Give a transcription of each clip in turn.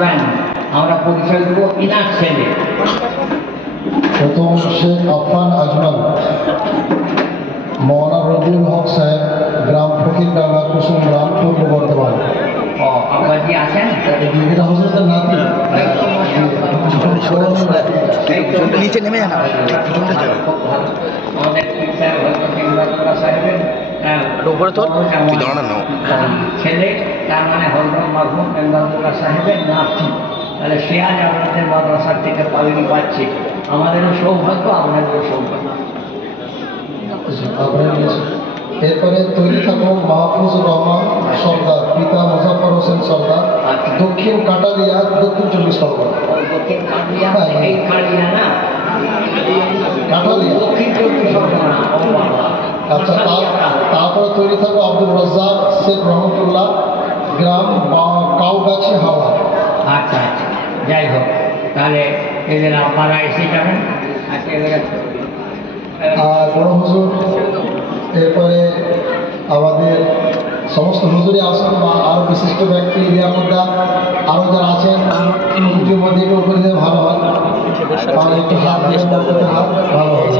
আসবেন, আমরা পরিচয় দেবো ইনার ছেলে। প্রথম শেখ আফফান আজমাল, মৌলানা রবিউল হক সাহেব, গ্রাম ফকিরডাঙ্গা, কুসুমগ্রাম, পূর্ব বর্ধমান। ও আব্বাজি আছেন? এটা হজরতের নাতি। নিচে নেমে যান, আমাদের স্যার হজরত ইমদাদুল্লাহ সাহেবের উপরে তোর ছেলে, তার মানে হজরত মরহুম ইমদাদুল্লাহ সাহেবের নাতি। তাহলে সে আজ আপনাদের মাদ্রাসার থেকে পাগড়ি পাচ্ছে, আমাদেরও সৌভাগ্য, আপনাদেরও সৌভাগ্য। এরপরে তৈরি থাকুন মাহফুজুর রহমান সর্দার, পিতা মুজাফর হোসেন সর্দার, দক্ষিণ কাটালিয়া, দক্ষিণ 24 পরগনা। দক্ষিণ কাটালিয়া, এই কাটালিয়া না, কাটালিয়া, দক্ষিণ 24 পরগনা। আচ্ছা, তারপরে তৈরি থাকবো আব্দুল রাজ্জাক শেখ রহমতুল্লাহ, গ্রাম কাউগাছি, হাওড়া। আচ্ছা আচ্ছা, যাই হোক, তাহলে এদের আপনারা এসে যাবেন। আচ্ছা, আর বড় হুজুর, এরপরে আমাদের সমস্ত হুজুরে আসেন বা আরও বিশিষ্ট ব্যক্তি লিয়াকতদার আরও যারা আছেন, একটু মধ্যে একটু উপরে দিলে ভালো হয়, তাহলে একটু হাত দিয়ে হাত ভালো হয়।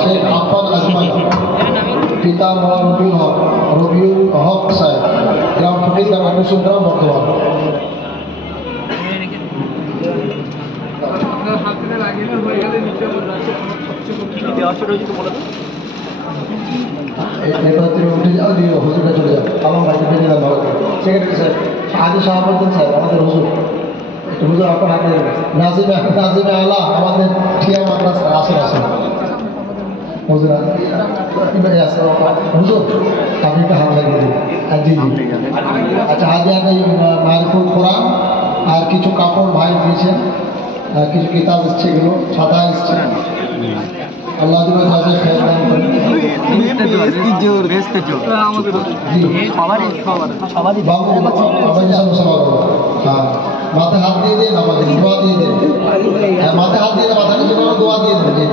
শেখ আফফান আজমান, পিতা রবিউল হক সাহেব, গ্রাম ফকিরডাঙ্গা, কুসুমগ্রাম, বর্ধমান। উঠে যাও, দিয়ে হুজুরটা চলে যাও, আমার বাড়িতে বেঁধে দেন ভালো করে। সেক্রেটারি সাহেব, আদি শাহাবুদ্দিন সাহেব, আমাদের হুজুর, হুজুর আপনার হাতে নাজিমে আলা, আমাদের ঠিয়া মাদ্রাসা আসেন আসেন হুজুর, হুজুর আপনি একটা হাত লাগিয়ে দিন। জি জি, আচ্ছা, আগে আগে মারিফুল কোরআন আর কিছু কাপড় ভাই দিয়েছেন, কিছু কিতাব এসছে, এগুলো ছাতা এসছে। আল্লাহ দিন কাজে খেয়াল দান করেন। মাথায় হাত দিয়ে দেন, আমাদের দোয়া দিয়ে দেন, মাথায় হাত দিয়ে দেন, মাথা নিচে কোনো দোয়া দিয়ে দেন।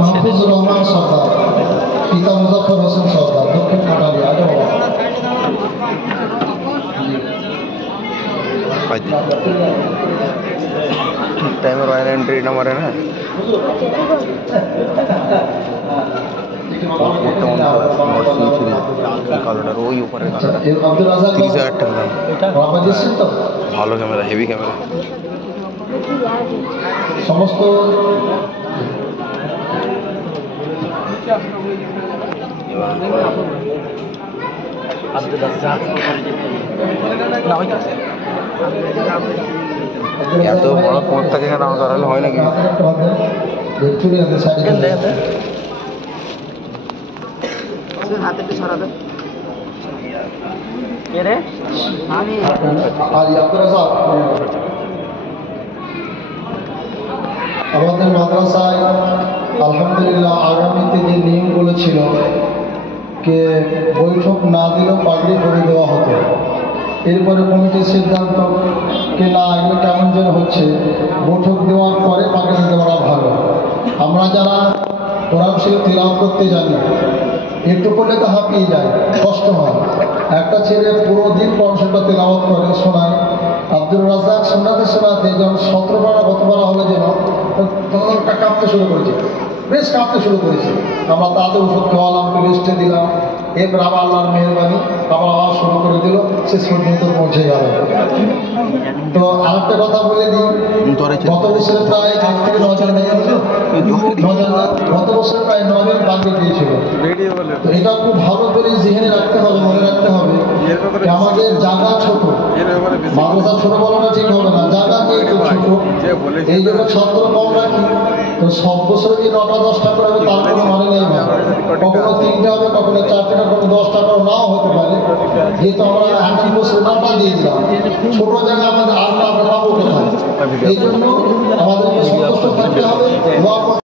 মাহফুজুর রহমান সর্দার, পিতা মুজাফর হোসেন সর্দার, দক্ষিণ Kathalia. Time royal entry number है ना, ওই উপরে আব্দুল রাজ্জাক 30,000 টাকা তো ভালো ক্যামেরা, হেভি ক্যামেরা। সমস্ত আব্দুল রাজ্জাক এত বড় ফোন থাকে কেন করালে হয় নাকি? আমাদের মাদ্রাসায় আলহামদুলিল্লাহ আগামীতে যে নিয়মগুলো ছিল, কে বৈঠক না দিলেও পাগড়ি করে দেওয়া হতো। এরপরে কমিটির সিদ্ধান্ত কে না, এগুলো কেমন যেন হচ্ছে, বৈঠক দেওয়ার পরে পাগড়ি দেওয়াটা ভালো। আমরা যারা কোরআন শরীফ তিলাওয়াত করতে জানি, একটু করলে তো হাঁপিয়ে যায়, কষ্ট হয়। একটা ছেলে পুরো দিন কোরআন শরীফটা তিলাওয়াত করে শোনায়, আব্দুল রাজ্জাক শোনাতে শোনাতে যখন 17 পারা গত পারা হলো, যেন তখন একটা কাঁপতে শুরু করেছে, বেশ কাঁপতে শুরু করেছে। আমরা তাদের ওষুধ খাওয়ালাম, রেস্টে দিলাম, এরপর আবার আল্লাহর মেহরবানি আবার আওয়াজ শুরু করে দিল, শেষ পর্যন্ত পৌঁছে গেল। তো আরেকটা কথা বলে দিই, গত বছর প্রায় 8 থেকে 9 জন গত বছর প্রায় 9 জন পাগড়ি দিয়েছিল। তো এটা খুব ভালো করে জেনে রাখতে হবে, মনে রাখতে হবে, আমাদের জায়গা ছোট, মাদ্রাসা ছোট বলাটা ঠিক হবে না, জায়গা যেহেতু ছোট, এই জন্য ছাত্র কম রাখি। তো সব বছর যে 9টা 10টা করে হবে তার কোনো মানে নেই না, কখনো 3টে হবে, কখনো 4টে, কখনো 10টা নাও হতে পারে। যেহেতু আমরা একই বছর 9টা দিয়ে দিলাম, ছোট জায়গায় আমাদের আর না পাবো কোথায়, এই জন্য আমাদেরকে সন্তুষ্ট থাকতে হবে।